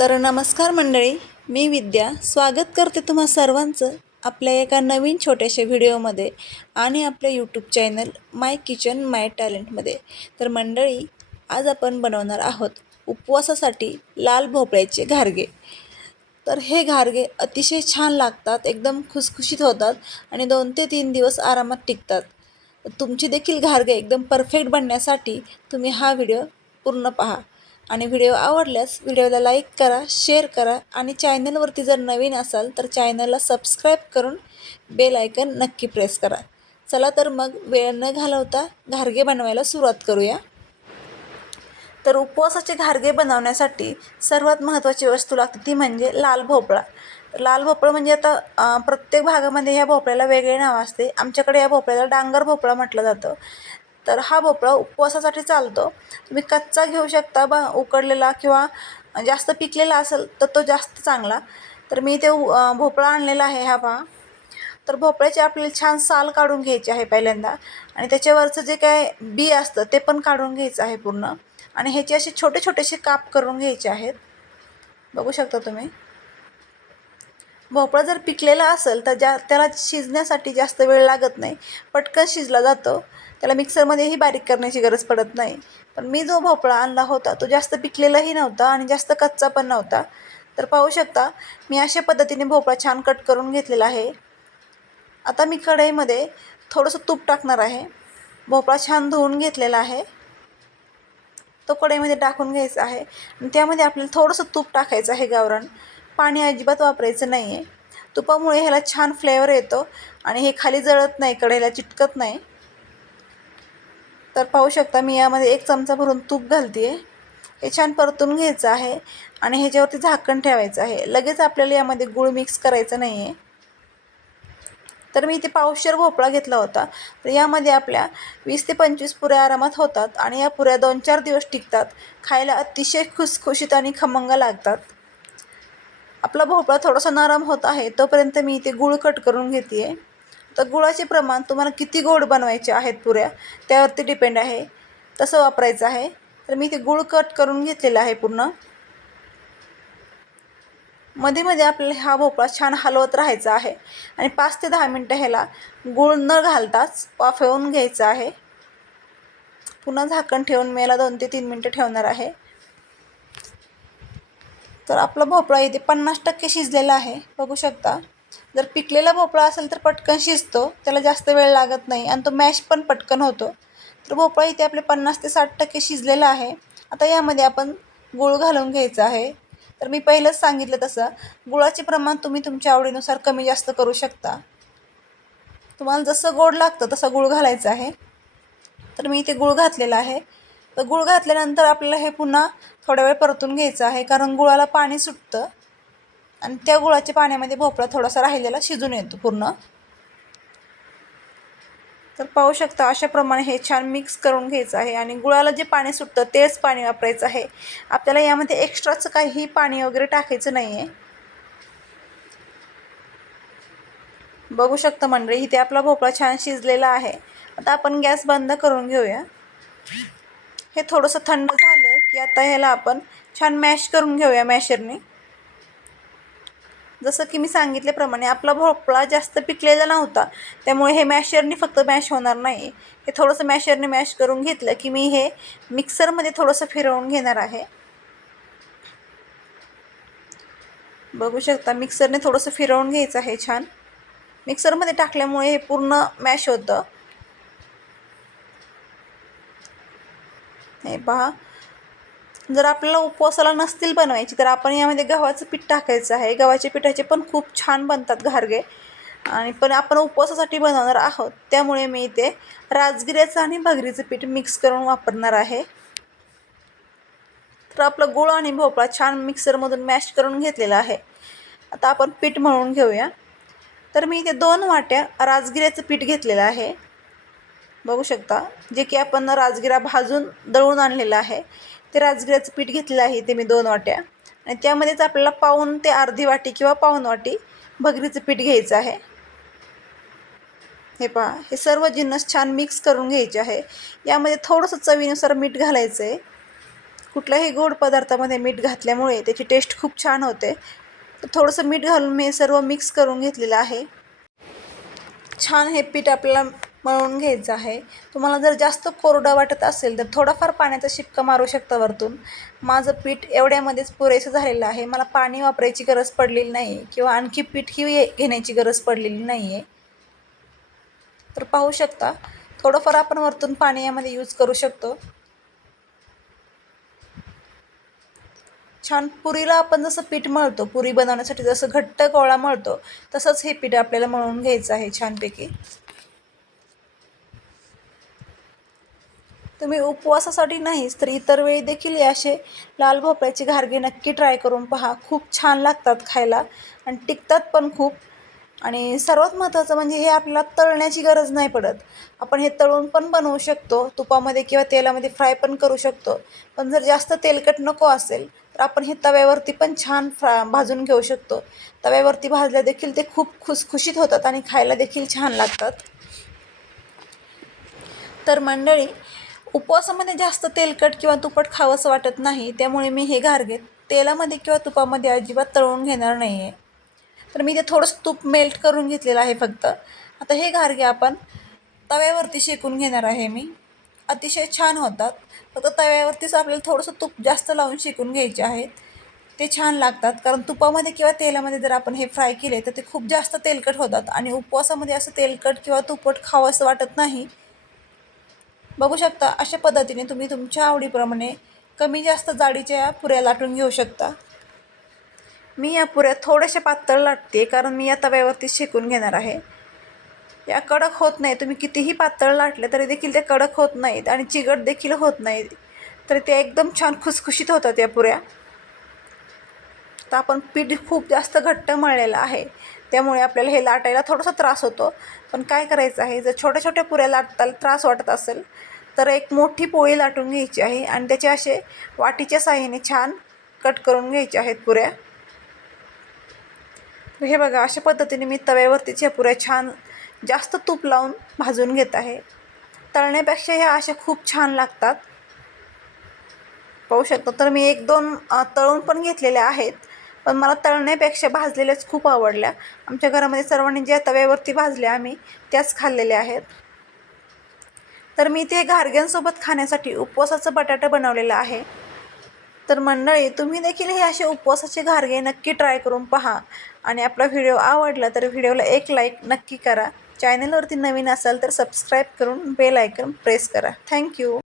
तर नमस्कार मंडळी मी विद्या. स्वागत करते तुम्हा सर्वांचं आपल्या एका नवीन छोट्याशा व्हिडिओमध्ये आणि आपल्या YouTube channel my kitchen my टॅलेंटमध्ये तर मंडळी आज आपण बनवणार आहोत उपवासासाठी लाल भोपळ्याचे घारगे. तर हे घारगे अतिशय छान लागतात एकदम खुसखुशीत होतात आणि दोन ते तीन दिवस आरामात टिकतात. तुमचे तुमची देखील घारगे एकदम परफेक्ट बनण्यासाठी तुम्ही हा व्हिडिओ पूर्ण पहा. आणि व्हिडिओ आवडल्यास व्हिडिओला लाईक करा शेअर करा आणि चॅनलवरती जर नवीन असाल तर चॅनलला सबस्क्राईब करून बेल आयकन नक्की प्रेस करा. चला तर मग वेळ न घालवता घारगे बनवायला सुरुवात करूया. तर उपवासाचे घारगे बनवण्यासाठी सर्वात महत्त्वाची वस्तू लागते ती म्हणजे लाल भोपळा. लाल भोपळा म्हणजे आता प्रत्येक भागामध्ये ह्या भोपळ्याला वेगळे नाव असते. आमच्याकडे या भोपळ्याला डांगर भोपळा म्हटलं जातं. तर हा भोपळा उपवासासाठी चालतो. तुम्ही कच्चा घेऊ शकता बा उकडलेला किंवा जास्त पिकलेला असेल तर तो जास्त चांगला. तर मी ते उ- भोपळा आणलेला आहे हा पहा. तर भोपळ्याची आपल्याला छान साल काढून घ्यायची आहे पहिल्यांदा. आणि त्याच्यावरचं जे काय बी असतं ते पण काढून घ्यायचं आहे पूर्ण. आणि ह्याचे असे छोटे छोटेसे काप करून घ्यायचे आहेत. बघू शकता तुम्ही. भोपळा जर पिकलेला असेल तर ज्या त्याला शिजण्यासाठी जास्त वेळ लागत नाही. पटकन शिजला जातो. त्याला मिक्सरमध्येही बारीक करण्याची गरज पडत नाही. पण मी जो भोपळा आणला होता तो जास्त पिकलेलाही नव्हता आणि जास्त कच्चा पण नव्हता. तर पाहू शकता मी अशा पद्धतीने भोपळा छान कट करून घेतलेला आहे. आता मी कढईमध्ये थोडंसं तूप टाकणार आहे. भोपळा छान धुवून घेतलेला आहे. तो कढईमध्ये टाकून घ्यायचा आहे. आणि त्यामध्ये आपल्याला थोडंसं तूप टाकायचं आहे गावरण पाणी अजिबात वापरायचं नाही आहे तुपामुळे ह्याला छान फ्लेवर येतो आणि हे खाली जळत नाही कढईला चिटकत नाही. तर पाहू शकता मी यामध्ये एक चमचा भरून तूप घालते आहे हे छान परतून घ्यायचं आहे आणि ह्याच्यावरती झाकण ठेवायचं आहे. लगेच आपल्याला यामध्ये गूळ मिक्स करायचं नाही आहे तर मी इथे पावशेर भोपळा घेतला होता. तर यामध्ये आपल्या वीस ते पंचवीस पुऱ्या आरामात होतात आणि या पुऱ्या दोन चार दिवस टिकतात. खायला अतिशय खुसखुशीत आणि खमंग लागतात. आपला भोपळा थोडासा नरम होत आहे तोपर्यंत मी इथे गुळ कट करून घेते आहे तर गुळाचे प्रमाण तुम्हाला किती गोड बनवायचे आहेत पुऱ्या त्यावरती डिपेंड आहे. तसं वापरायचं आहे. तर मी इथे गुळ कट करून घेतलेला आहे पूर्ण. मध्ये मध्ये आपल्याला हा भोपळा छान हलवत राहायचा आहे. आणि पाच ते दहा मिनटं ह्याला गूळ न घालताच वाफवून घ्यायचं आहे. पुन्हा झाकण ठेवून मी याला दोन ते तीन मिनटं ठेवणार आहे. तर आपला भोपळा इथे पन्नास टक्के शिजलेला आहे. बघू शकता. जर पिकलेला भोपळा असेल तर पटकन शिजतो. त्याला जास्त वेळ लागत नाही आणि तो मॅश पण पटकन होतो. तर भोपळा इथे आपले पन्नास ते साठ टक्के शिजलेला आहे. आता यामध्ये आपण गूळ घालून घ्यायचा आहे. तर मी पहिलंच सांगितलं तसं. गुळाचे प्रमाण तुम्ही तुमच्या आवडीनुसार कमी जास्त करू शकता. तुम्हाला जसं गोड लागतं तसं गूळ घालायचं आहे. तर मी इथे गूळ घातलेला आहे. तर गुळ घातल्यानंतर आपल्याला हे पुन्हा थोडा वेळ परतून घ्यायचं आहे. कारण गुळाला पाणी सुटतं. आणि त्या गुळाच्या पाण्यामध्ये भोपळा थोडासा राहिलेला शिजून येतो पूर्ण. तर पाहू शकता अशाप्रमाणे हे छान मिक्स करून घ्यायचं आहे. आणि गुळाला जे पाणी सुटतं तेच पाणी वापरायचं आहे. आपल्याला यामध्ये एक्स्ट्राचं काहीही पाणी वगैरे टाकायचं नाही आहे बघू शकता मंडळी इथे आपला भोपळा छान शिजलेला आहे. आता आपण गॅस बंद करून घेऊया. हे थोडंसं थंड झालं की आता ह्याला आपण छान मॅश करून घेऊया मॅशरने. जसं की मी सांगितल्याप्रमाणे आपला भोपळा जास्त पिकलेला नव्हता त्यामुळे हे मॅशरने फक्त मॅश होणार नाही. हे थोडंसं मॅशरने मॅश करून घेतलं की मी हे मिक्सरमध्ये थोडंसं फिरवून घेणार आहे. बघू शकता मिक्सरने थोडंसं फिरवून घ्यायचं आहे छान. मिक्सरमध्ये टाकल्यामुळे हे पूर्ण मॅश होतं. हे पहा. जर आपल्याला उपवासाला नसतील बनवायची तर आपण यामध्ये गव्हाचं पीठ टाकायचं आहे. गव्हाच्या पिठाचे पण खूप छान बनतात घारगे. आणि पण आपण उपवासासाठी बनवणार आहोत. त्यामुळे मी इथे राजगिऱ्याचं आणि भगरीचं पीठ मिक्स करून वापरणार आहे. तर आपलं गुळ आणि भोपळा छान मिक्सरमधून मॅश करून घेतलेला आहे. आता आपण पीठ म्हणून घेऊया. तर मी इथे दोन वाट्या राजगिऱ्याचं पीठ घेतलेलं आहे. बघू शकता. जे की आपण राजगिरा भाजून दळून आणलेलं आहे. ते राजगिराचं पीठ घेतलेलं आहे ते मी दोन वाट्या. आणि त्यामध्येच आपल्याला पाऊन ते अर्धी वाटी किंवा पाऊन वाटी भगरीचं पीठ घ्यायचं आहे. हे पहा हे सर्व जिन्नस छान मिक्स करून घ्यायचे आहे. यामध्ये थोडंसं चवीनुसार मीठ घालायचं आहे. कुठल्याही गोड पदार्थामध्ये मीठ घातल्यामुळे त्याची टेस्ट खूप छान होते. तर थोडंसं मीठ घालून मी सर्व मिक्स करून घेतलेलं आहे. छान हे पीठ आपल्याला मळून घ्यायचं आहे. तुम्हाला जर जास्त कोरडं वाटत असेल तर थोडाफार पाण्याचा शिपका मारू शकता वरतून. माझं पीठ एवढ्यामध्येच पुरेसं झालेलं आहे. मला पाणी वापरायची गरज पडलेली नाही किंवा आणखी पीठही घेण्याची गरज पडलेली नाही आहे तर पाहू शकता थोडंफार आपण वरतून पाणी यामध्ये यूज करू शकतो. छान पुरीला आपण जसं पीठ मळतो पुरी बनवण्यासाठी जसं घट्ट गोळा मळतो तसंच हे पीठ आपल्याला मळून घ्यायचं आहे छानपैकी. तुम्ही उपवासासाठी नाहीच तर इतर वेळी देखील हे असे लाल भोपळ्याची घारगे नक्की ट्राय करून पहा. खूप छान लागतात खायला आणि टिकतात पण खूप. आणि सर्वात महत्त्वाचं म्हणजे हे आपल्याला तळण्याची गरज नाही पडत. आपण हे तळून पण बनवू शकतो तुपामध्ये किंवा तेलामध्ये फ्राय पण करू शकतो. पण जर जास्त तेलकट नको असेल तर आपण हे तव्यावरती पण छान फ्रा भाजून घेऊ शकतो. तव्यावरती भाजल्या देखील ते खूप खुसखुशीत होतात आणि खायला देखील छान लागतात. तर मंडळी उपवासामध्ये जास्त तेलकट किंवा तुपट खावंसं वाटत नाही त्यामुळे मी हे घारगे तेलामध्ये किंवा तुपामध्ये अजिबात तळून घेणार नाही आहे तर मी ते थोडंसं तूप मेल्ट करून घेतलेलं आहे फक्त. आता हे घारगे आपण. तव्यावरती शेकून घेणार आहे मी. अतिशय छान होतात. फक्त तव्यावरतीच आपल्याला थोडंसं तूप जास्त लावून शेकून घ्यायचे आहेत. ते छान लागतात. कारण तुपामध्ये किंवा तेलामध्ये जर आपण हे फ्राय केले तर ते खूप जास्त तेलकट होतात. आणि उपवासामध्ये असं तेलकट किंवा तुपट खावं असं वाटत नाही. बघू शकता अशा पद्धतीने तुम्ही तुमच्या आवडीप्रमाणे कमी जास्त जाडीच्या पुऱ्या लाटून घेऊ शकता. मी या पुऱ्या थोड्याशा पातळ लाटते कारण मी या तव्यावरती शेकून घेणार आहे. या कडक होत नाही तुम्ही कितीही पातळ लाटले तरी देखील ते कडक होत नाहीत आणि चिकट देखील होत नाहीत. तर ते एकदम छान खुसखुशीत होतात या पुऱ्या. तर आपण पीठ खूप जास्त घट्ट मळलेलं आहे. त्यामुळे आपल्याला हे लाटायला थोडासा त्रास होतो. पण काय करायचं आहे? जर छोट्या छोट्या पुऱ्या लाटताला त्रास वाटत असेल तर एक मोठी पोळी लाटून घ्यायची आहे आणि त्याचे असे वाटीच्या साह्याने छान कट करून घ्यायचे आहेत पुऱ्या. हे बघा अशा पद्धतीने मी तव्यावरतीच्या पुऱ्या छान जास्त तूप लावून भाजून घेत आहे. तळण्यापेक्षा ह्या अशा खूप छान लागतात. पाहू शकतो तर मी एक दोन तळून पण घेतलेल्या आहेत पण मला तळण्यापेक्षा भाजलेल्याच खूप आवडल्या. आमच्या घरामध्ये सर्वांनी ज्या तव्यावरती भाजल्या आम्ही त्याच खाल्लेल्या आहेत. तर मी ते घारग्यांसोबत खाण्यासाठी उपवासाचं बटाटा बनवलेलं आहे. तर मंडळी तुम्ही देखील हे असे उपवासाचे घारगे नक्की ट्राय करून पहा. आणि आपला व्हिडिओ आवडला तर व्हिडिओला एक लाईक नक्की करा. चॅनलवरती नवीन असाल तर सबस्क्राईब करून बेल आयकन प्रेस करा. Thank you